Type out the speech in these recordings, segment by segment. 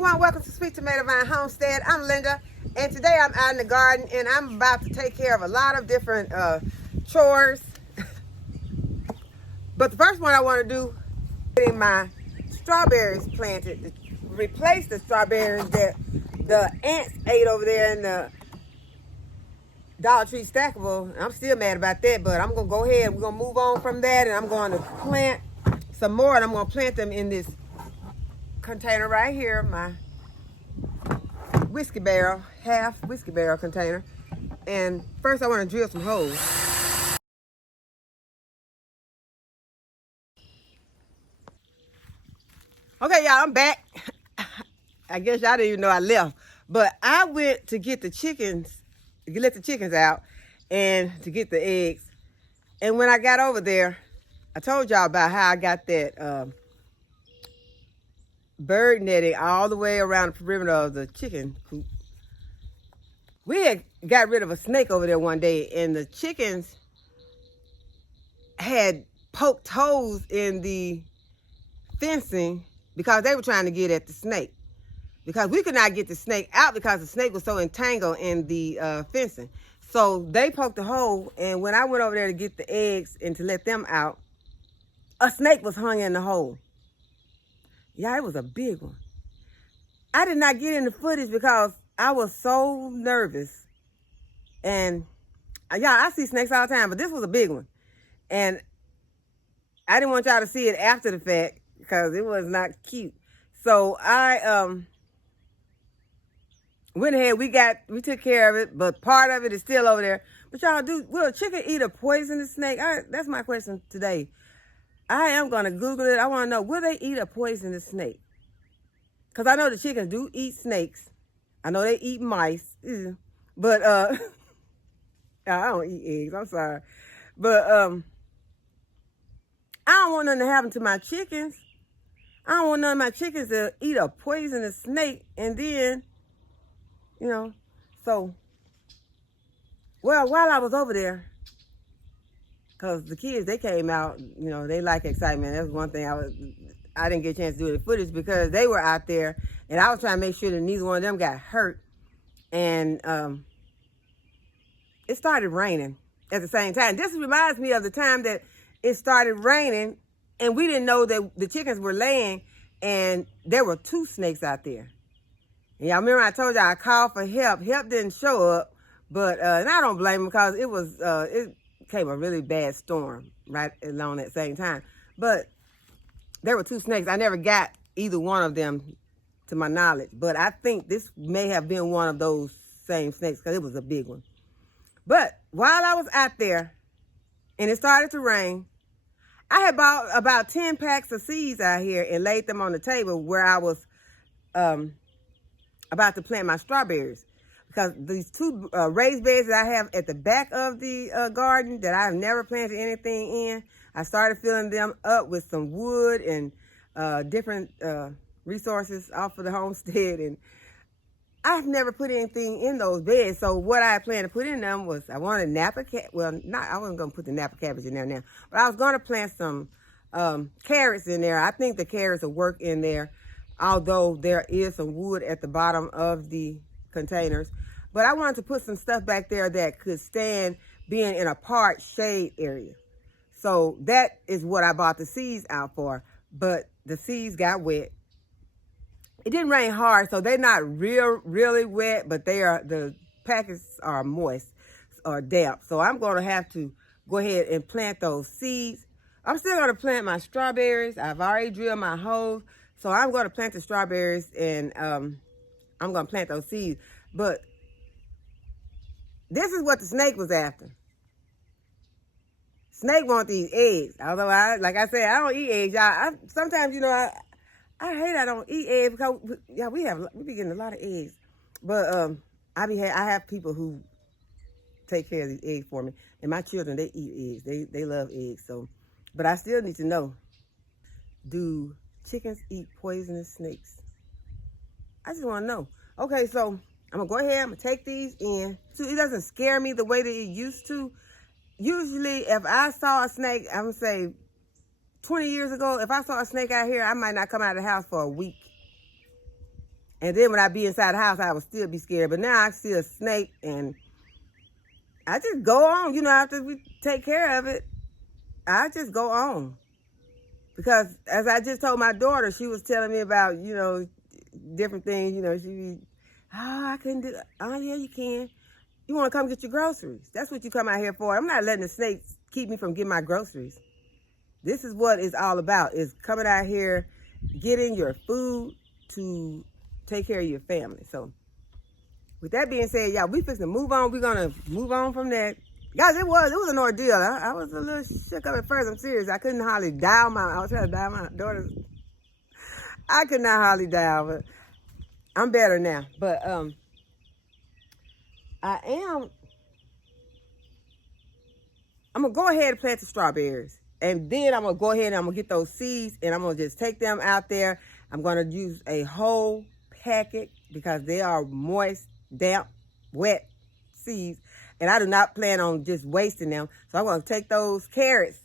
everyone, welcome to Sweet Tomato Vine Homestead. I'm Linda, and today I'm out in the garden and I'm about to take care of a lot of different chores. But the first one I want to do is getting my strawberries planted to replace the strawberries that the ants ate over there in the Dollar Tree stackable. I'm still mad about that, but I'm going to go ahead. We're going to move on from that, and I'm going to plant some more, and I'm going to plant them in this container right here, my whiskey barrel, half whiskey barrel container. And first I want to drill some holes. Okay, y'all, I'm back. I guess y'all didn't even know I left, but I went to get the chickens, to let the chickens out and to get the eggs. And when I got over there, I told y'all about how I got that bird netting all the way around the perimeter of the chicken coop. We had got rid of a snake over there one day, and the chickens had poked holes in the fencing because they were trying to get at the snake. Because we could not get the snake out because the snake was so entangled in the fencing. So they poked a hole, and when I went over there to get the eggs and to let them out, a snake was hung in the hole. Yeah, it was a big one. I did not get in the footage because I was so nervous. And yeah, I see snakes all the time, but this was a big one. And I didn't want y'all to see it after the fact because it was not cute. So I went ahead, we took care of it, but part of it is still over there. But y'all, will a chicken eat a poisonous snake? That's my question today. I am going to Google it. I want to know, will they eat a poisonous snake? Because I know the chickens do eat snakes. I know they eat mice. Ew. But, I don't eat eggs. I'm sorry. But, I don't want nothing to happen to my chickens. I don't want none of my chickens to eat a poisonous snake. And then, so, well, while I was over there, because the kids, they came out, they like excitement. That's one thing I didn't get a chance to do the footage because they were out there and I was trying to make sure that neither one of them got hurt. And it started raining at the same time. This reminds me of the time that it started raining and we didn't know that the chickens were laying and there were 2 snakes out there. And y'all remember I told y'all I called for help. Help didn't show up, but and I don't blame them because it came a really bad storm right along that same time. But there were 2 snakes. I never got either one of them to my knowledge, but I think this may have been one of those same snakes because it was a big one. But while I was out there and it started to rain, I had bought about 10 packs of seeds out here and laid them on the table where I was about to plant my strawberries. Because these 2 raised beds that I have at the back of the garden that I've never planted anything in, I started filling them up with some wood and different resources off of the homestead. And I've never put anything in those beds. So what I planned to put in them was I wanted Napa I wasn't going to put the Napa cabbage in there now. But I was going to plant some carrots in there. I think the carrots will work in there, although there is some wood at the bottom of the containers. But I wanted to put some stuff back there that could stand being in a part shade area. So that is what I bought the seeds out for. But the seeds got wet. It didn't rain hard, so they're not really wet, but the packets are moist or damp. So I'm going to have to go ahead and plant those seeds. I'm still going to plant my strawberries. I've already drilled my holes. So I'm going to plant the strawberries and I'm going to plant those seeds. But this is what the snake was after. Snake want these eggs. Although, like I said, I don't eat eggs. Y'all, sometimes, I hate I don't eat eggs because, we be getting a lot of eggs. But I have people who take care of these eggs for me. And my children, they eat eggs. They love eggs. So, but I still need to know, do chickens eat poisonous snakes? I just want to know. Okay, so I'm going to go ahead. I'm going to take these in. So it doesn't scare me the way that it used to. Usually, if I saw a snake, I'm going to say 20 years ago, if I saw a snake out here, I might not come out of the house for a week. And then when I be inside the house, I would still be scared. But now I see a snake and I just go on. You know, after we take care of it, I just go on. Because as I just told my daughter, she was telling me about, you know, different things. You know, she be, oh, I couldn't do that. Oh, yeah, you can. You want to come get your groceries. That's what you come out here for. I'm not letting the snakes keep me from getting my groceries. This is what it's all about, is coming out here, getting your food to take care of your family. So with that being said, y'all, we fixing to move on. We're going to move on from that. Guys, it was an ordeal. I was a little shook up at first. I'm serious. I couldn't hardly dial I was trying to dial my daughter's. I could not hardly dial, but I'm better now. But I'm going to go ahead and plant the strawberries. And then I'm going to go ahead and I'm going to get those seeds and I'm going to just take them out there. I'm going to use a whole packet because they are moist, damp, wet seeds. And I do not plan on just wasting them. So I'm going to take those carrots.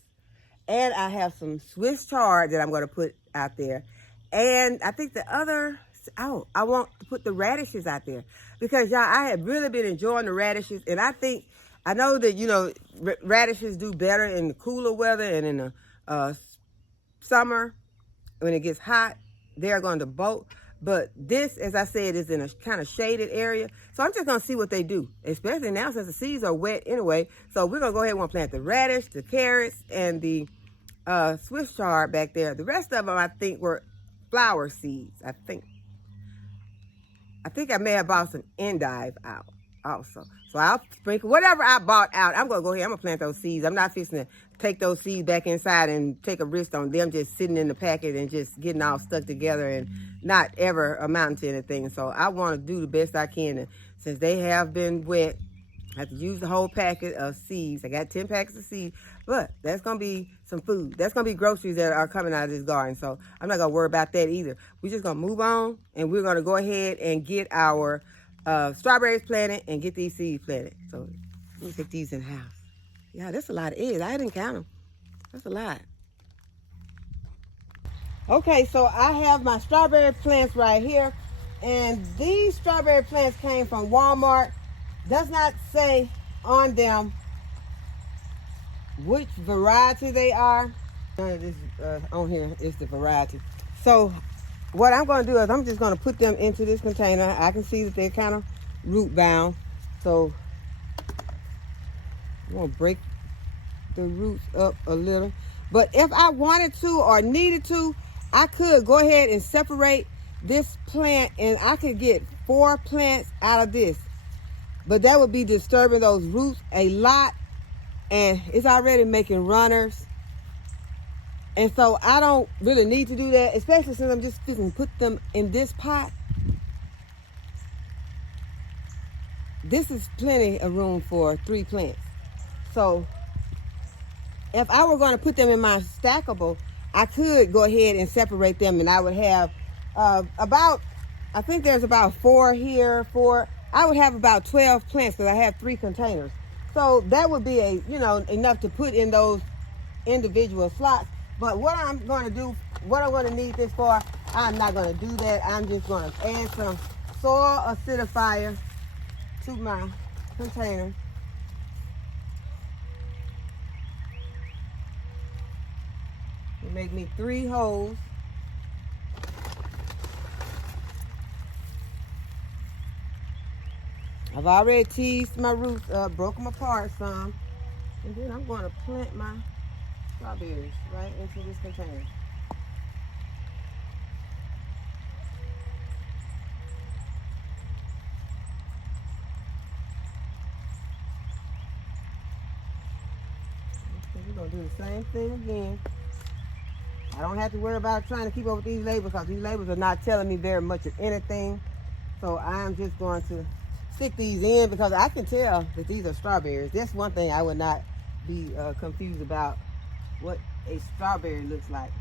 And I have some Swiss chard that I'm going to put out there. And I think I want to put the radishes out there. Because, y'all, I have really been enjoying the radishes. And I know that, you know, radishes do better in the cooler weather and in the summer when it gets hot. They're going to bolt. But this, as I said, is in a kind of shaded area. So I'm just going to see what they do, especially now since the seeds are wet anyway. So we're going to go ahead and plant the radish, the carrots, and the Swiss chard back there. The rest of them, I think, were flower seeds, I think. I may have bought some endive out also. So I'll sprinkle whatever I bought out. I'm going to go ahead. I'm going to plant those seeds. I'm not fixing to take those seeds back inside and take a risk on them just sitting in the packet and just getting all stuck together and not ever amounting to anything. So I want to do the best I can. And since they have been wet, I have to use the whole packet of seeds. I got 10 packets of seeds, but that's going to be some food. That's going to be groceries that are coming out of this garden. So I'm not going to worry about that either. We're just going to move on and we're going to go ahead and get our strawberries planted and get these seeds planted. So let me take these in the house. Yeah, that's a lot of eggs. I didn't count them. That's a lot. Okay, so I have my strawberry plants right here. And these strawberry plants came from Walmart. Does not say on them which variety they are. None of this on here is the variety. So what I'm going to do is I'm just going to put them into this container. I can see that they're kind of root bound. So I'm going to break the roots up a little. But if I wanted to or needed to, I could go ahead and separate this plant and I could get 4 plants out of this. But that would be disturbing those roots a lot. And it's already making runners. And so I don't really need to do that, especially since I'm just going to put them in this pot. This is plenty of room for 3 plants. So if I were going to put them in my stackable, I could go ahead and separate them and I would have I think there's about 4 here, I would have about 12 plants because I have 3 containers. So that would be enough to put in those individual slots. But what I'm going to do, what I'm going to need this for, I'm not going to do that. I'm just going to add some soil acidifier to my container. It make me 3 holes. I've already teased my roots up, broke them apart some. And then I'm going to plant my strawberries right into this container. We're going to do the same thing again. I don't have to worry about trying to keep up with these labels because these labels are not telling me very much of anything. So I'm just going to stick these in because I can tell that these are strawberries. That's one thing I would not be confused about what a strawberry looks like.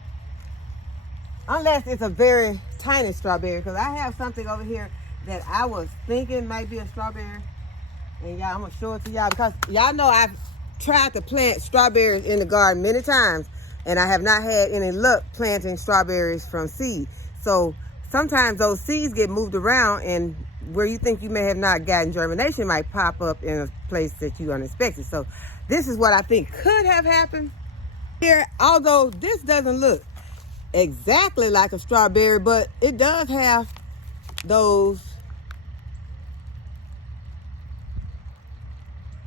Unless it's a very tiny strawberry, because I have something over here that I was thinking might be a strawberry. And y'all, I'm going to show it to y'all because y'all know I've tried to plant strawberries in the garden many times and I have not had any luck planting strawberries from seed. So sometimes those seeds get moved around, and where you think you may have not gotten germination might pop up in a place that you unexpected. So this is what I think could have happened here, although this doesn't look exactly like a strawberry, but it does have those,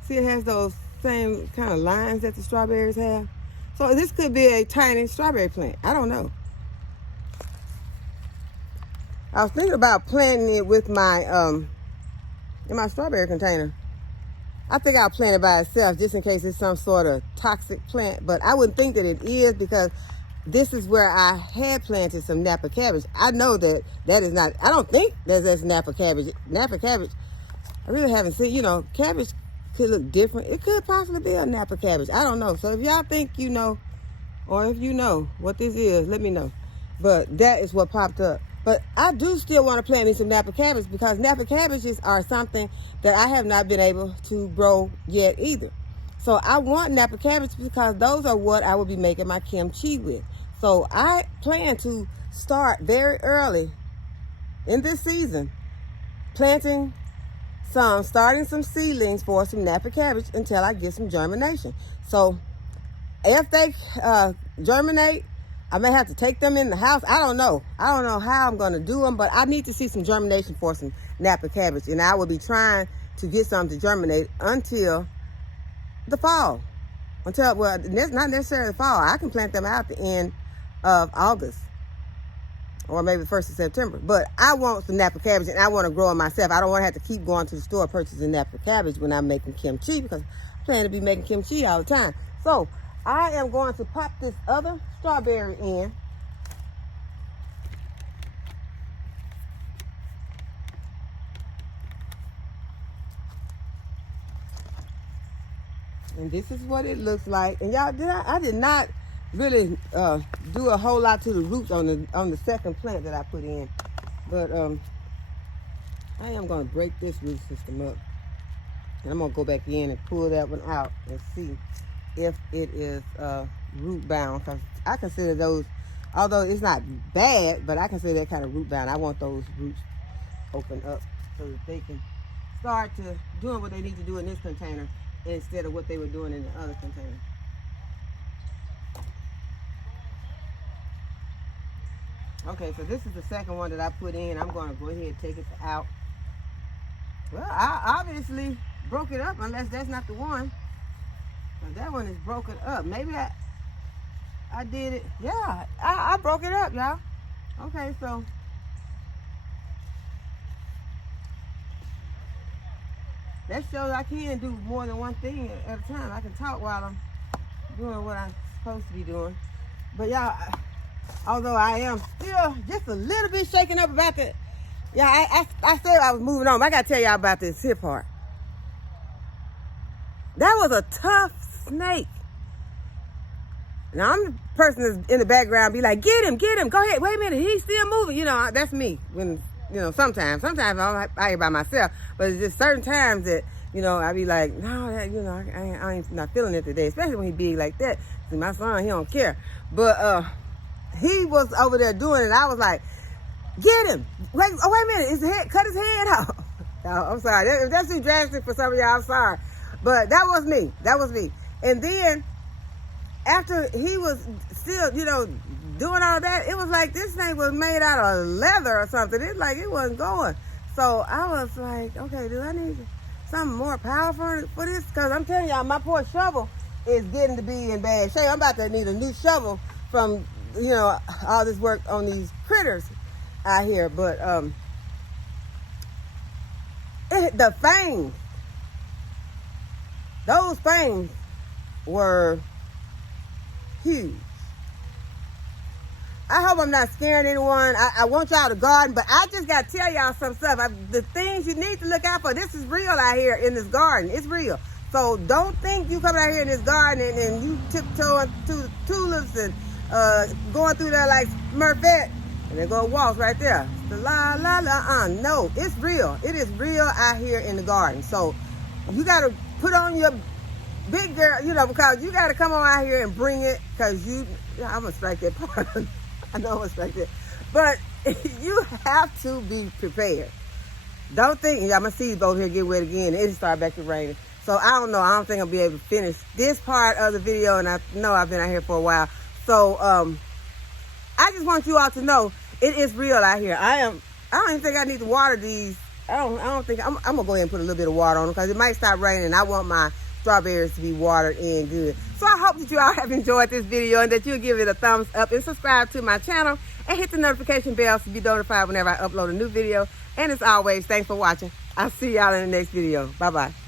see, it has those same kind of lines that the strawberries have. So this could be a tiny strawberry plant. I don't know. I was thinking about planting it with my in my strawberry container. I think I'll plant it by itself just in case it's some sort of toxic plant, but I wouldn't think that it is, because this is where I had planted some Napa cabbage. I know that is not, I don't think that's Napa cabbage. Napa cabbage, I really haven't seen, you know, cabbage could look different. It could possibly be a Napa cabbage. I don't know. So if y'all think you know, or if you know what this is, let me know. But that is what popped up. But I do still want to plant me some Napa cabbage, because Napa cabbages are something that I have not been able to grow yet either. So I want Napa cabbage because those are what I will be making my kimchi with. So I plan to start very early in this season, starting some seedlings for some Napa cabbage until I get some germination. So if they germinate, I may have to take them in the house. I don't know how I'm going to do them, but I need to see some germination for some Napa cabbage. And I will be trying to get some to germinate until the fall. Well, not necessarily the fall. I can plant them out the end of August, or maybe the 1st of September. But I want some Napa cabbage, and I want to grow it myself. I don't want to have to keep going to the store purchasing Napa cabbage when I'm making kimchi, because I plan to be making kimchi all the time. So I am going to pop this other strawberry in. And this is what it looks like. And y'all, I did not really do a whole lot to the roots on the second plant that I put in. But I am going to break this root system up. And I'm going to go back in and pull that one out and see if it is root bound, because I consider those, although it's not bad, but I consider that kind of root bound. I want those roots open up so that they can start to doing what they need to do in this container instead of what they were doing in the other container. Okay, so this is the second one that I put in. I'm going to go ahead and take it out. Well, I obviously broke it up, unless that's not the one. That one is broken up. Maybe I did it. Yeah, I broke it up, y'all. Okay, so that shows I can do more than one thing at a time. I can talk while I'm doing what I'm supposed to be doing. But y'all, although I am still just a little bit shaken up about that. Yeah, I said I was moving on. But I got to tell y'all about this here part. That was a tough snake. Now I'm the person that's in the background, be like, get him, go ahead, wait a minute, he's still moving. You know, that's me. When, you know, sometimes I'm out here by myself, but it's just certain times that, you know, I be like, no, you know, I ain't not feeling it today, especially when he big like that. See, my son, he don't care. But he was over there doing it. I was like, get him. Wait a minute, cut his head off. Oh, I'm sorry. If that's too drastic for some of y'all, I'm sorry. But that was me. And then after he was still, you know, doing all that, it was like this thing was made out of leather or something. It's like it wasn't going. So I was like, okay, do I need something more powerful for this? Because I'm telling y'all, my poor shovel is getting to be in bad shape. I'm about to need a new shovel from, you know, all this work on these critters out here. But the fangs, those fangs were huge. I hope I'm not scaring anyone. I want y'all to garden, but I just got to tell y'all some stuff. The things you need to look out for. This is real out here in this garden. It's real. So don't think you coming out here in this garden and you tiptoeing through the tulips and going through there like Smurfette. And there go walls right there. The no, it's real. It is real out here in the garden. So you got to put on your big girl, you know, because you got to come on out here and bring it, because I'm going to strike that part. I know I'm going to strike that. But You have to be prepared. Don't think, yeah, my seeds over here get wet again. It'll start back to raining. So I don't know. I don't think I'll be able to finish this part of the video. And I know I've been out here for a while. So I just want you all to know it is real out here. I don't even think I need to water these. I don't think I'm gonna go ahead and put a little bit of water on them because it might start raining and I want my strawberries to be watered in good. So I hope that you all have enjoyed this video and that you'll give it a thumbs up and subscribe to my channel and hit the notification bell so you be notified whenever I upload a new video. And as always, thanks for watching. I'll see y'all in the next video. Bye-bye.